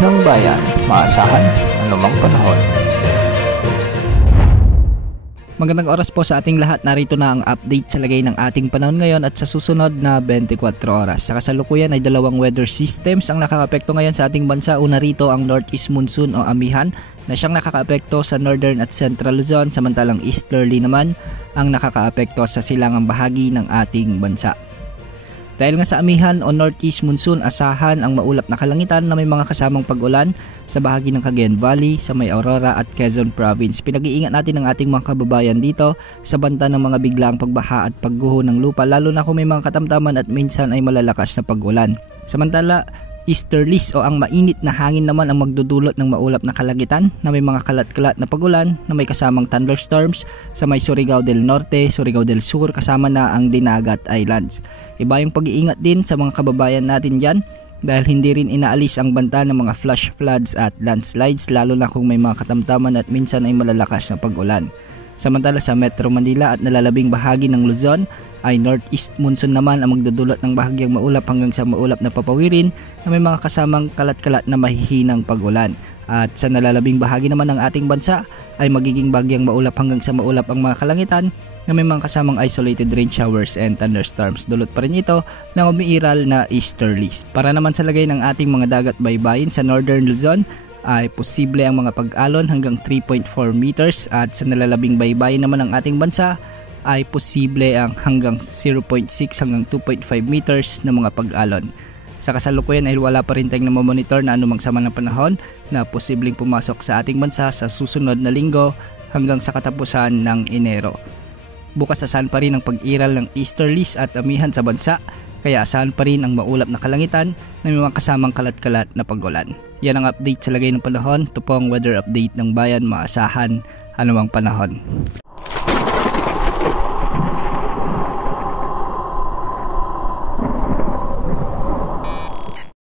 ng bayan, maasahan anumang panahon. Magandang oras po sa ating lahat. Narito na ang update sa lagay ng ating panahon ngayon at sa susunod na 24 oras. Sa kasalukuyan ay dalawang weather systems ang nakakaapekto ngayon sa ating bansa. Una rito ang northeast monsoon o amihan na siyang nakakaapekto sa northern at central Luzon, samantalang easterly naman ang nakakaapekto sa silangang bahagi ng ating bansa. Dahil nga sa amihan o northeast monsoon, asahan ang maulap na kalangitan na may mga kasamang pag-ulan sa bahagi ng Cagayan Valley, sa may Aurora at Quezon Province. Pinag-iingat natin ang ating mga kababayan dito sa banta ng mga biglaang pagbaha at pagguho ng lupa, lalo na kung may mga katamtaman at minsan ay malalakas na pag-ulan. Samantala, easterlies o ang mainit na hangin naman ang magdudulot ng maulap na kalangitan na may mga kalat-kalat na pag-ulan na may kasamang thunderstorms sa may Surigao del Norte, Surigao del Sur, kasama na ang Dinagat Islands. Iba yung pag-iingat din sa mga kababayan natin dyan dahil hindi rin inaalis ang banta ng mga flash floods at landslides, lalo na kung may mga katamtaman at minsan ay malalakas na pag-ulan. Samantala sa Metro Manila at nalalabing bahagi ng Luzon ay northeast monsoon naman ang magdudulot ng bahagyang maulap hanggang sa maulap na papawirin na may mga kasamang kalat-kalat na mahihinang pag-ulan. At sa nalalabing bahagi naman ng ating bansa ay magiging bahagyang maulap hanggang sa maulap ang mga kalangitan na may mga kasamang isolated rain showers and thunderstorms. Dulot pa rin ito ng umiiral na easterlies. Para naman sa lagay ng ating mga dagat baybayin sa northern Luzon ay posible ang mga pag-alon hanggang 3.4 meters at sa nalalabing baybayin naman ng ating bansa ay posible ang hanggang 0.6 hanggang 2.5 meters na mga pag-alon. Sa kasalukuyan ay wala pa rin tayong namomonitor na anumang sama ng panahon na posibleng pumasok sa ating bansa sa susunod na linggo hanggang sa katapusan ng Enero. Bukas asahan pa rin ang pag-iral ng easterlies at amihan sa bansa, kaya asahan pa rin ang maulap na kalangitan na may mga kasamang kalat-kalat na pag-ulan. Yan ang update sa lagay ng panahon. Ito po ang weather update ng bayan, maasahan anumang panahon.